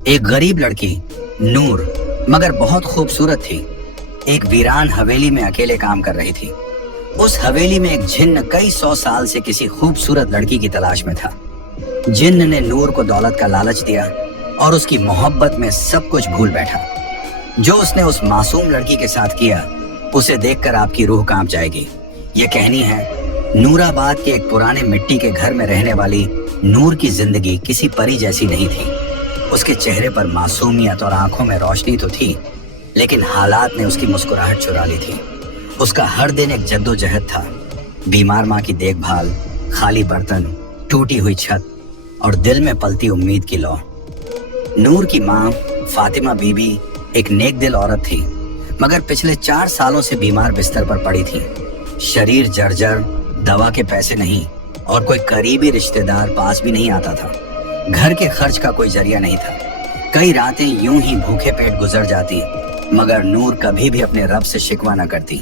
एक गरीब लड़की नूर मगर बहुत खूबसूरत थी, एक वीरान हवेली में अकेले काम कर रही थी। उस हवेली में एक जिन्न कई 100 साल से किसी खूबसूरत लड़की की तलाश में था। जिन्न ने नूर को दौलत का लालच दिया और उसकी मोहब्बत में सब कुछ भूल बैठा। जो उसने उस मासूम लड़की के साथ किया उसे देखकर आपकी रूह कांप जाएगी। ये कहानी है नूराबाद के एक पुराने मिट्टी के घर में रहने वाली नूर की जिंदगी किसी परी जैसी नहीं थी। उसके चेहरे पर मासूमियत और आंखों में रोशनी तो थी, लेकिन हालात ने उसकी मुस्कुराहट चुरा ली थी। उसका हर दिन एक जद्दोजहद था, बीमार माँ की देखभाल, खाली बर्तन, टूटी हुई छत और दिल में पलती उम्मीद की लौ। नूर की माँ फातिमा बीबी एक नेक दिल औरत थी, मगर पिछले 4 सालों से बीमार बिस्तर पर पड़ी थी। शरीर जर्जर, दवा के पैसे नहीं और कोई करीबी रिश्तेदार पास भी नहीं आता था। घर के खर्च का कोई जरिया नहीं था। कई रातें यूं ही भूखे पेट गुजर जाती, मगर नूर कभी भी अपने रब से शिकवा न करती।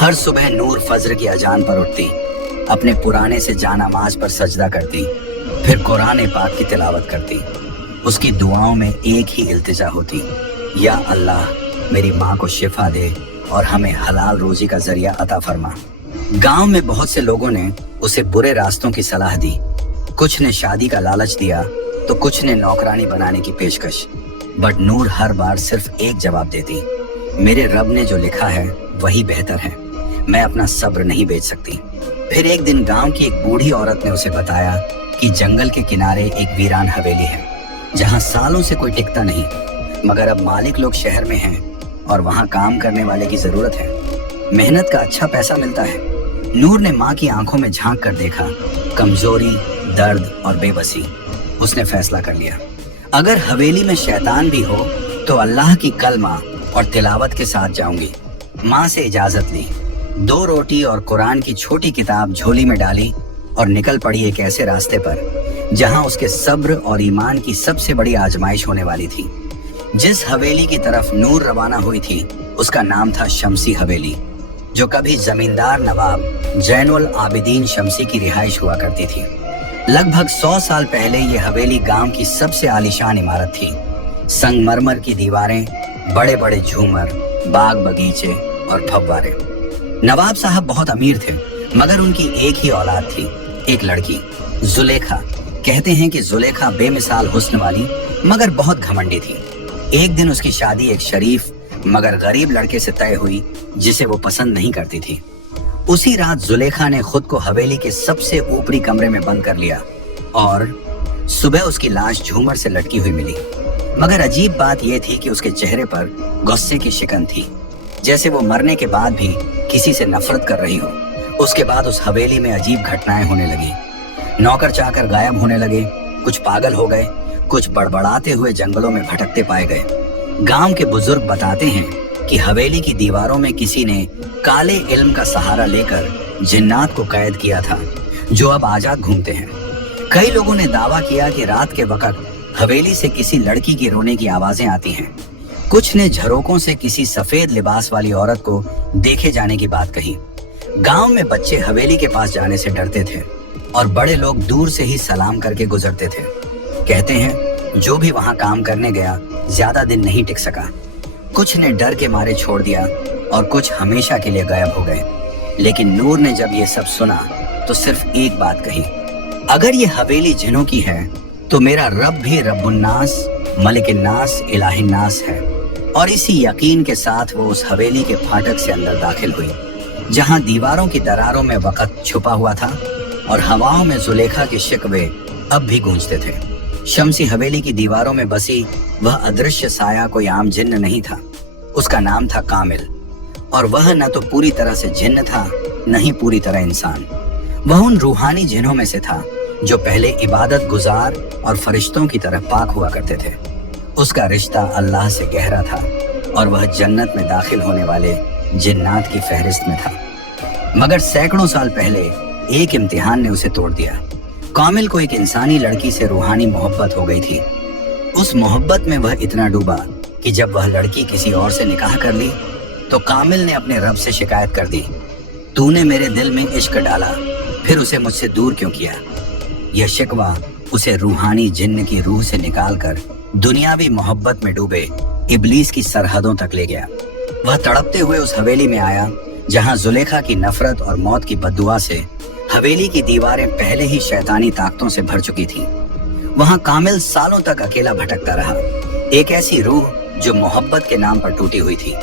हर सुबह नूर फज्र की अजान पर उठती, अपने पुराने से जानामाज पर सजदा करती, फिर कुरान पाक की तिलावत करती। उसकी दुआओं में एक ही इल्तिजा होती, या अल्लाह मेरी माँ को शिफा दे और हमें हलाल रोजी का जरिया अता फरमा। गांव में बहुत से लोगों ने उसे बुरे रास्तों की सलाह दी। कुछ ने शादी का लालच दिया तो कुछ ने नौकरानी बनाने की पेशकश, बट नूर हर बार सिर्फ एक जवाब देती, मेरे रब ने जो लिखा है वही बेहतर है, मैं अपना सब्र नहीं बेच सकती। फिर एक दिन गांव की एक बूढ़ी औरत ने उसे बताया कि जंगल के किनारे एक वीरान हवेली है जहां सालों से कोई टिकता नहीं, मगर अब मालिक लोग शहर में हैं और वहां काम करने वाले की जरूरत है। मेहनत का अच्छा पैसा मिलता है। नूर ने माँ की आंखों में झांक कर देखा, कमजोरी, दर्द और बेबसी। उसने फैसला कर लिया, अगर हवेली में शैतान भी हो तो अल्लाह की कलमा और तिलावत के साथ जाऊंगी। माँ से इजाजत ली, 2 रोटी और कुरान की छोटी किताब झोली में डाली और निकल पड़ी एक ऐसे रास्ते पर जहां उसके सब्र और ईमान की सबसे बड़ी आजमाइश होने वाली थी। जिस हवेली की तरफ नूर रवाना हुई थी उसका नाम था शमसी हवेली, जो कभी जमींदार नवाब जैनुल आबिदीन शमसी की रिहाइश हुआ करती थी। लगभग 100 साल पहले ये हवेली गांव की सबसे आलीशान इमारत थी। संगमरमर की दीवारें, बड़े बड़े झूमर, बाग बगीचे और फव्वारे। नवाब साहब बहुत अमीर थे, मगर उनकी एक ही औलाद थी, एक लड़की, जुलेखा। कहते हैं कि जुलेखा बेमिसाल हुस्न वाली मगर बहुत घमंडी थी। एक दिन उसकी शादी एक शरीफ मगर गरीब लड़के से तय हुई जिसे वो पसंद नहीं करती थी। उसी रात जुलेखा ने खुद को हवेली के सबसे ऊपरी कमरे में बंद कर लिया और सुबह उसकी लाश झूमर से लटकी हुई मिली। मगर अजीब बात यह थी कि उसके चेहरे पर गुस्से की शिकन थी, जैसे वो मरने के बाद भी किसी से नफरत कर रही हो। उसके बाद उस हवेली में अजीब घटनाएं होने लगी। नौकर चाकर गायब होने लगे, कुछ पागल हो गए, कुछ बड़बड़ाते हुए जंगलों में भटकते पाए गए। गांव के बुजुर्ग बताते हैं कि हवेली की दीवारों में किसी ने काले इल्म का सहारा लेकर जिन्नात को कैद किया था, जो अब आजाद घूमते हैं। कई लोगों ने दावा किया कि रात के वक्त हवेली से किसी लड़की के रोने की आवाजें आती हैं। कुछ ने झरोकों से किसी सफेद लिबास वाली औरत को देखे जाने की बात कही। गांव में बच्चे हवेली के पास जाने से डरते थे और बड़े लोग दूर से ही सलाम करके गुजरते थे। कहते हैं जो भी वहां काम करने गया ज्यादा दिन नहीं टिक सका। कुछ ने डर के मारे छोड़ दिया और कुछ हमेशा के लिए गायब हो गए। लेकिन नूर ने जब ये सब सुना तो सिर्फ एक बात कही, अगर ये हवेली जिन्हों की है तो मेरा रब भी रब्बुन्नास, मलिकिन्नास, इलाहिन्नास है। और इसी यकीन के साथ वो उस हवेली के फाटक से अंदर दाखिल हुई, जहां दीवारों की दरारों में वक़्त छुपा हुआ था और हवाओं में जुलेखा के शिकवे अब भी गूंजते थे। शमसी हवेली की दीवारों में बसी वह अदृश्य साया कोई आम जिन्न नहीं था। उसका नाम था कामिल, और वह न तो पूरी तरह से जिन्न था, न ही पूरी तरह इंसान। वह उन रूहानी जिन्हों में से था जो पहले इबादत गुजार और फरिश्तों की तरह पाक हुआ करते थे। उसका रिश्ता अल्लाह से गहरा था और वह जन्नत में दाखिल होने वाले जिन्नात की फहरिस्त में था। मगर सैकड़ों साल पहले एक इम्तिहान ने उसे तोड़ दिया। कामिल को एक इंसानी लड़की से रूहानी मोहब्बत हो गई थी। उस मोहब्बत में वह इतना डूबा कि जब वह लड़की किसी और से निकाह कर ली तो कामिल ने अपने रब से शिकायत कर दी, तूने मेरे दिल में इश्क डाला, फिर उसे मुझसे दूर क्यों किया। यह शिकवा उसे रूहानी जिन्न की रूह से निकालकर दुनियावी मोहब्बत में डूबे इब्लीस की सरहदों तक ले गया। वह तड़पते हुए उस हवेली में आया जहां जुलेखा की नफरत और मौत की बद्दुआ से हवेली की दीवारें पहले ही शैतानी ताकतों से भर चुकी थीं। वहां कामिल सालों तक अकेला भटकता रहा, एक ऐसी रूह जो मोहब्बत के नाम पर टूटी हुई थी।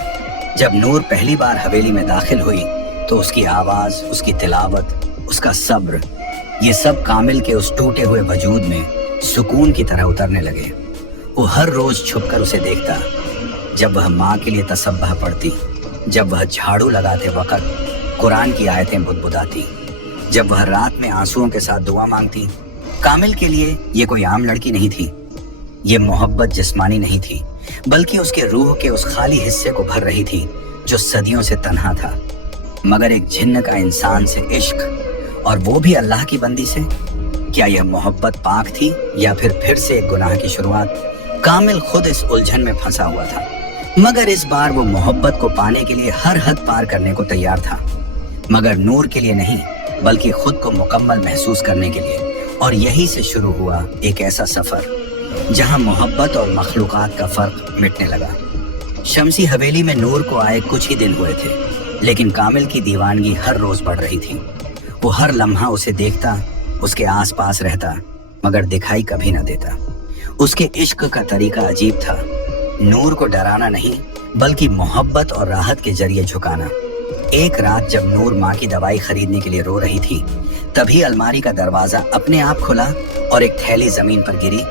जब नूर पहली बार हवेली में दाखिल हुई तो उसकी आवाज, उसकी तिलावत, उसका सब्र, ये सब कामिल के उस टूटे हुए वजूद में सुकून की तरह उतरने लगे। वो हर रोज छुपकर उसे देखता, जब वह माँ के लिए तसब्बह पढ़ती, जब वह झाड़ू लगाते वक्त कुरान की आयतें बुदबुदाती, जब वह रात में आंसुओं के साथ दुआ मांगती। कामिल के लिए ये कोई आम लड़की नहीं थी, ये मोहब्बत जिस्मानी नहीं थी, बल्कि उसके रूह के उस खाली हिस्से को भर रही थी जो सदियों से तन्हा था। मगर एक जिन्न का इंसान से इश्क, और वो भी अल्लाह की बंदी से, क्या यह मोहब्बत पाक थी या फिर से एक गुनाह की शुरुआत? कामिल खुद इस उलझन में फंसा हुआ था, मगर इस बार वो मोहब्बत को पाने के लिए हर हद पार करने को तैयार था, मगर नूर के लिए नहीं, बल्कि खुद को मुकम्मल महसूस करने के लिए। और यही से शुरू हुआ एक ऐसा सफर जहां मोहब्बत और मखलूकात का फर्क मिटने लगा। शमसी हवेली में नूर को आए कुछ ही दिन हुए थे, लेकिन कामिल की दीवानगी हर रोज बढ़ रही थी। वो हर लम्हा उसे देखता, उसके आसपास रहता, मगर दिखाई कभी न देता। उसके इश्क का तरीका अजीब था, नूर को डराना नहीं, बल्कि मोहब्बत और राहत के जरिए झुकाना। एक रात जब नूर माँ की दवाई खरीदने के लिए रो रही थी, तभी अलमारी का दरवाजा अपने आप खुला और एक थैली जमीन पर गिरी।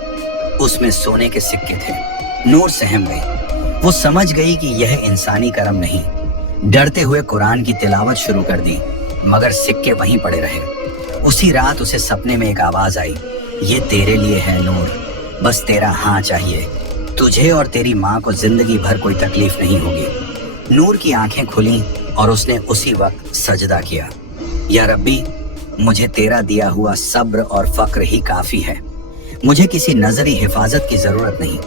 उसमें सोने के सिक्के थे। नूर सहम गई, वो समझ गई कि यह इंसानी करम नहीं। डरते हुए कुरान की तिलावत शुरू कर दी, मगर सिक्के वहीं पड़े रहे। उसी रात उसे सपने में एक आवाज आई, ये तेरे लिए है नूर, बस तेरा हाँ चाहिए, तुझे और तेरी माँ को जिंदगी भर कोई तकलीफ नहीं होगी। नूर की आंखें खुली और उसने उसी वक्त सजदा किया, या रब्बी, मुझे तेरा दिया हुआ सब्र और फक्र ही काफी है। मुझे किसी नजरी हिफाजत की जरूरत नहीं,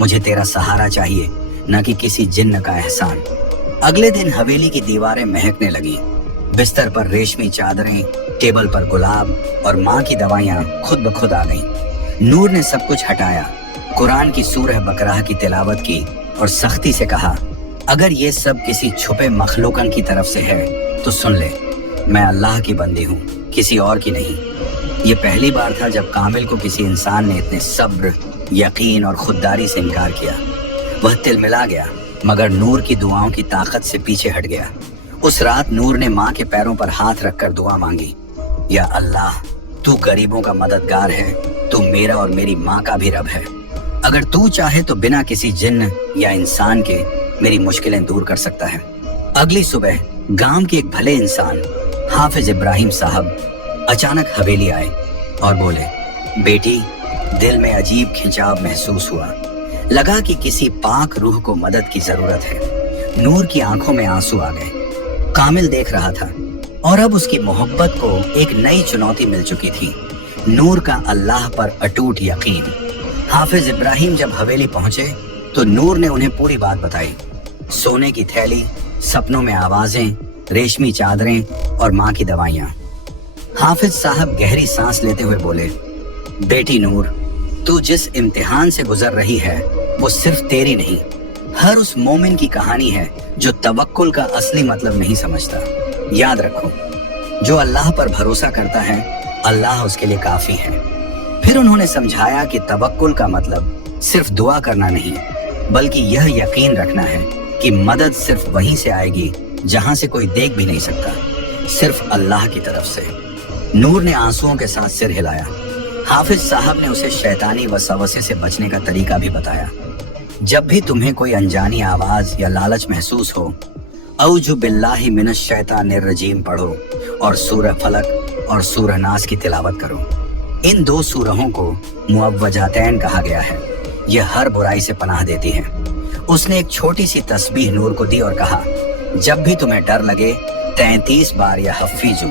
मुझे तेरा सहारा चाहिए, न कि किसी जिन्न का एहसान। अगले दिन हवेली की दीवारें महकने लगी। बिस्तर पर रेशमी चादरें, टेबल पर गुलाब और माँ की दवाइयाँ खुद ब खुद आ गईं। नूर ने सब कुछ हटाया, कुरान की सूरह बकराह की तिलावत की और सख्ती से कहा, अगर ये सब किसी छुपे मखलूकन की तरफ से है तो सुन ले, मैं अल्लाह की बंदी हूँ, किसी और की नहीं। ये पहली बार था जब कामिल को किसी इंसान ने इतने सब्र, यकीन और खुददारी से इनकार किया। वह तिलमिला गया, मगर नूर की दुआओं की ताकत से पीछे हट गया। उस रात नूर ने माँ के पैरों पर हाथ रखकर दुआ मांगी, या अल्लाह, तू गरीबों का मददगार है, तू मेरा और मेरी माँ का भी रब है। अगर तू चाहे तो बिना किसी जिन्न या इंसान के मेरी मुश्किलें दूर कर सकता है। अगली सुबह गांव के एक भले इंसान हाफिज इब्राहिम साहब अचानक हवेली आए और बोले, बेटी, दिल में अजीब खिंचाव महसूस हुआ, लगा कि किसी पाक रूह को मदद की जरूरत है। नूर की आंखों में आंसू आ गए। कामिल देख रहा था और अब उसकी मोहब्बत को एक नई चुनौती मिल चुकी थी, नूर का अल्लाह पर अटूट यकीन। हाफिज इब्राहिम जब हवेली पहुंचे तो नूर ने उन्हें पूरी बात बताई, सोने की थैली, सपनों में आवाजें, रेशमी चादरें और माँ की दवाइयाँ। हाफिज साहब गहरी सांस लेते हुए बोले, बेटी नूर, तू जिस इम्तिहान से गुजर रही है वो सिर्फ तेरी नहीं, हर उस मोमिन की कहानी है जो तवक्कुल का असली मतलब नहीं समझता। याद रखो, जो अल्लाह पर भरोसा करता है, अल्लाह उसके लिए काफी है। फिर उन्होंने समझाया कि तवक्कुल का मतलब सिर्फ दुआ करना नहीं, बल्कि यह यकीन रखना है कि मदद सिर्फ वहीं से आएगी जहां से कोई देख भी नहीं सकता, सिर्फ अल्लाह की तरफ से। नूर ने आंसुओं के साथ सिर हिलाया। हाफिज साहब ने उसे शैतानी वसवसे से बचने का तरीका भी बताया। जब भी तुम्हें कोई अनजानी आवाज या लालच महसूस हो, औजु बिल्लाहि मिनश शैतानिर रजीम पढ़ो और सूरह फलक और सूरह नास की तिलावत करो। इन दो सूरहों को मुअव्वजातैन कहा गया है, यह हर बुराई से पनाह देती है। उसने एक छोटी सी तस्बीह नूर को दी और कहा, जब भी तुम्हें डर लगे 33 बार या हफीजू,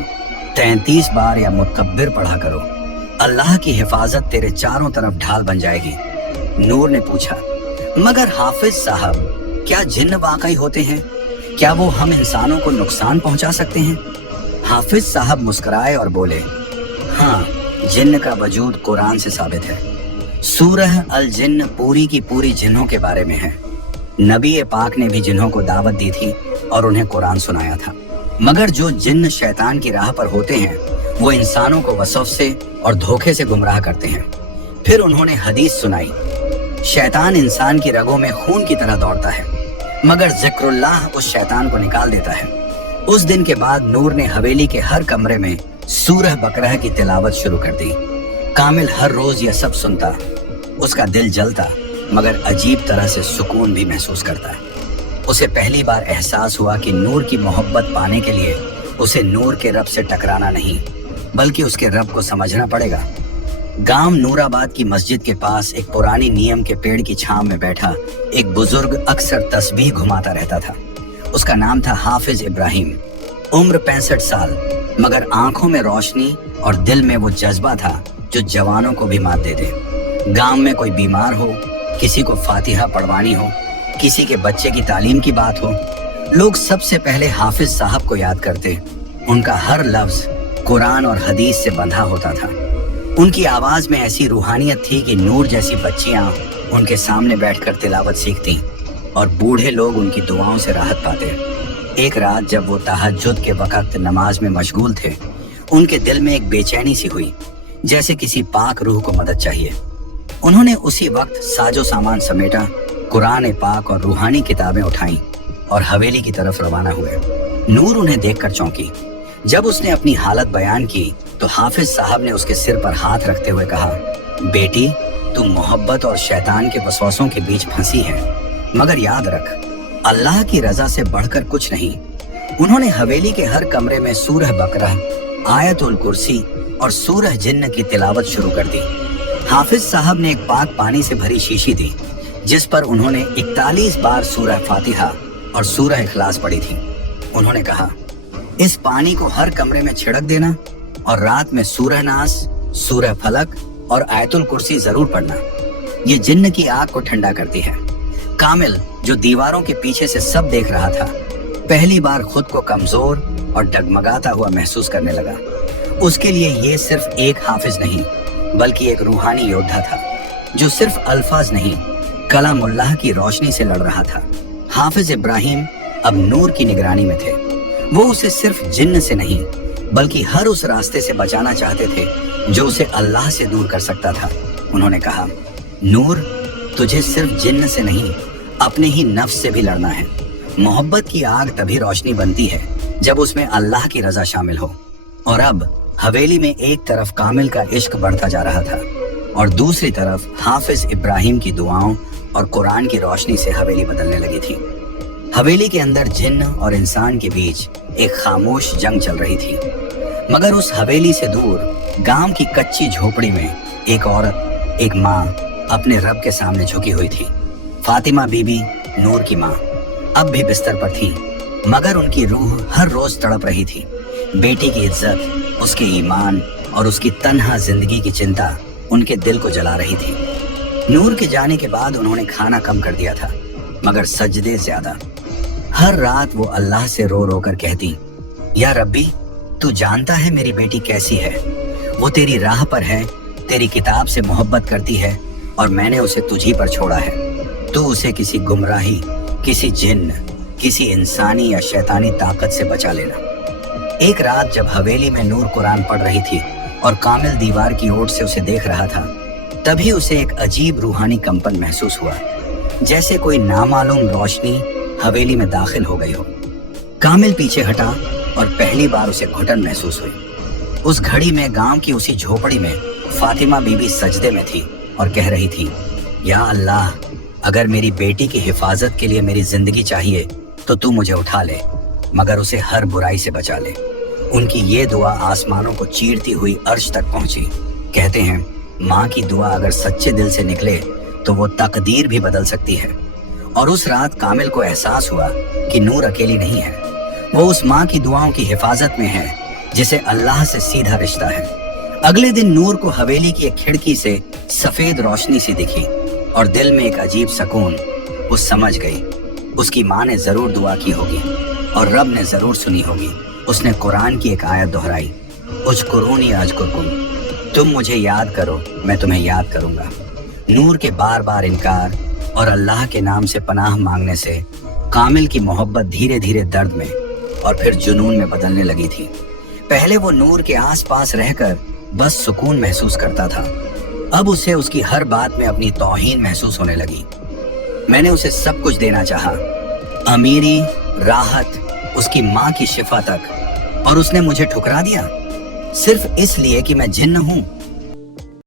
33 बार या मुतकब्बिर पढ़ा करो, अल्लाह की हिफाजत तेरे चारों तरफ ढाल बन जाएगी। नूर ने पूछा, मगर हाफिज साहब, क्या जिन्न वाकई होते हैं? क्या वो हम इंसानों को नुकसान पहुंचा सकते हैं? हाफिज साहब मुस्कुराए और बोले, हाँ, जिन्न का वजूद कुरान से साबित है। सूरह अल जिन्न पूरी की पूरी जिन्हों के बारे में है। नबी पाक ने भी जिन्हों को दावत दी थी और उन्हें कुरान सुनाया था। मगर जो जिन्न शैतान की राह पर होते हैं वो इंसानों को वसवसे और धोखे से गुमराह करते हैं। फिर उन्होंने हदीस सुनाई, शैतान इंसान की रगों में खून की तरह दौड़ता है, मगर जिक्रुल्लाह उस शैतान को निकाल देता है। उस दिन के बाद नूर ने हवेली के हर कमरे में सूरह बकरह की तिलावत शुरू कर दी। कामिल हर रोज यह सब सुनता, उसका दिल जलता, मगर अजीब तरह से सुकून भी महसूस करता है। उसे पहली बार एहसास हुआ कि नूर की मोहब्बत पाने के लिए उसे नूर के रब से टकराना नहीं, बल्कि उसके रब को समझना पड़ेगा। गांव नूराबाद की मस्जिद के पास एक पुरानी नीम के पेड़ की छांव में बैठा एक बुजुर्ग अक्सर तस्बीह घुमाता रहता था। उसका नाम था हाफिज इब्राहिम। उम्र 65 साल, मगर आंखों में रोशनी और दिल में वो जज्बा था जो जवानों को भी मात दे दे। गांव में कोई बीमार हो, किसी को फातिहा पढ़वानी हो, किसी के बच्चे की तालीम की बात हो, लोग सबसे पहले हाफिज साहब को याद करते। उनका हर लफ्ज कुरान और हदीस से बंधा होता था। उनकी आवाज में ऐसी रूहानियत थी कि नूर जैसी बच्चियां उनके सामने बैठकर तिलावत सीखती और बूढ़े लोग उनकी दुआओं से राहत पाते। एक रात जब वो तहज्जुद के वक्त नमाज में मशगूल थे, उनके दिल में एक बेचैनी सी हुई, जैसे किसी पाक रूह को मदद चाहिए। उन्होंने उसी वक्त साजो सामान समेटा, कुरान पाक और रूहानी किताबें उठाईं और हवेली की तरफ रवाना हुए। नूर उन्हें देखकर चौंकी। जब उसने अपनी हालत बयान की तो हाफिज साहब ने उसके सिर पर हाथ रखते हुए कहा, बेटी, तुम मोहब्बत और शैतान के वसवसों के बीच फंसी है, मगर याद रख, अल्लाह की रजा से बढ़कर कुछ नहीं। उन्होंने हवेली के हर कमरे में सूरह बकरह, आयतुल कुर्सी और सूरह जिन्न की तिलावत शुरू कर दी। हाफिज साहब ने एक पाक पानी से भरी शीशी दी, जिस पर उन्होंने 41 बार सूरह फातिहा और सूरह इखलास पढ़ी थी। उन्होंने कहा, इस पानी को हर कमरे में छिड़क देना और रात में सूरह नास, सूरह फलक और आयतुल कुर्सी जरूर पढ़ना। ये जिन्न की आग को ठंडा करती है। कामिल, जो दीवारों के पीछे से सब देख रहा था, पहली बार खुद को कमजोर और डगमगाता हुआ महसूस करने लगा। उसके लिए ये सिर्फ एक हाफिज नहीं, बल्कि एक रूहानी योद्धा था, जो सिर्फ अल्फाज नहीं, कलामुल्लाह की रोशनी से लड़ रहा था। हाफिज इब्राहिम अब नूर की निगरानी में थे। वो उसे सिर्फ जिन्न से नहीं, बल्कि हर उस रास्ते से बचाना चाहते थे जो उसे अल्लाह से दूर कर सकता था। उन्होंने कहा, नूर, तुझे सिर्फ जिन्न से नहीं, अपने ही नफ्स से भी लड़ना है। मोहब्बत की आग तभी रोशनी बनती है जब उसमें अल्लाह की रजा शामिल हो। और अब हवेली में एक तरफ कामिल का इश्क बढ़ता जा रहा था और दूसरी तरफ हाफिज इब्राहिम की दुआओं और कुरान की रोशनी से हवेली बदलने लगी थी। हवेली के अंदर जिन्न और इंसान के बीच एक खामोश जंग चल रही थी। मगर उस हवेली से दूर गांव की कच्ची झोपड़ी में एक औरत, एक माँ, अपने रब के सामने झुकी हुई थी। फातिमा बीबी, नूर की माँ, अब भी बिस्तर पर थी, मगर उनकी रूह हर रोज तड़प रही थी। बेटी की इज्जत, उसके ईमान और उसकी तन्हा जिंदगी की चिंता उनके दिल को जला रही थी। नूर के जाने के बाद उन्होंने खाना कम कर दिया था, मगर सजदे ज्यादा। हर रात वो अल्लाह से रो रो कर कहती, या रब्बी, तू जानता है मेरी बेटी कैसी है। वो तेरी राह पर है, तेरी किताब से मोहब्बत करती है और मैंने उसे तुझी पर छोड़ा है। तू उसे किसी गुमराही, किसी जिन्न, किसी इंसानी या शैतानी ताकत से बचा लेना। एक रात जब हवेली में नूर कुरान पढ़ रही थी और कामिल दीवार की ओर से उसे देख रहा था, तभी उसे एक अजीब रूहानी कंपन महसूस हुआ, जैसे कोई नामालूम रोशनी हवेली में दाखिल हो गई हो। कामिल पीछे हटा और पहली बार उसे घुटन महसूस हुई। उस घड़ी में गांव की उसी झोपड़ी में फातिमा बीबी सजदे में थी और कह रही थी, या अल्लाह, अगर मेरी बेटी की हिफाजत के लिए मेरी जिंदगी चाहिए तो तू मुझे उठा ले, मगर उसे हर बुराई से बचा ले। उनकी ये दुआ आसमानों को चीरती हुई अर्श तक पहुंची। कहते हैं, माँ की दुआ अगर सच्चे दिल से निकले तो वो तकदीर भी बदल सकती है। और उस रात कामिल को एहसास हुआ कि नूर अकेली नहीं है। वो उस माँ की दुआओं की हिफाजत में है जिसे अल्लाह से सीधा रिश्ता है। अगले दिन नूर को हवेली की एक खिड़की से सफेद रोशनी सी दिखी और दिल में एक अजीब सुकून। वो समझ गई, उसकी माँ ने जरूर दुआ की होगी और रब ने जरूर सुनी होगी। उसने कुरान की एक आयत दोहराई, उज़्कुरूनी अज़्कुरकुम, तुम मुझे याद करो, मैं तुम्हें याद करूंगा। नूर के बार बार इनकार और अल्लाह के नाम से पनाह मांगने से कामिल की मोहब्बत धीरे धीरे दर्द में और फिर जुनून में बदलने लगी थी। पहले वो नूर के आसपास रहकर बस सुकून महसूस करता था, अब उसे उसकी हर बात में अपनी तौहीन महसूस होने लगी। मैंने उसे सब कुछ देना चाहा, अमीरी, राहत, उसकी माँ की शिफा तक, और उसने मुझे ठुकरा दिया सिर्फ इसलिए कि मैं जिन्न हूँ।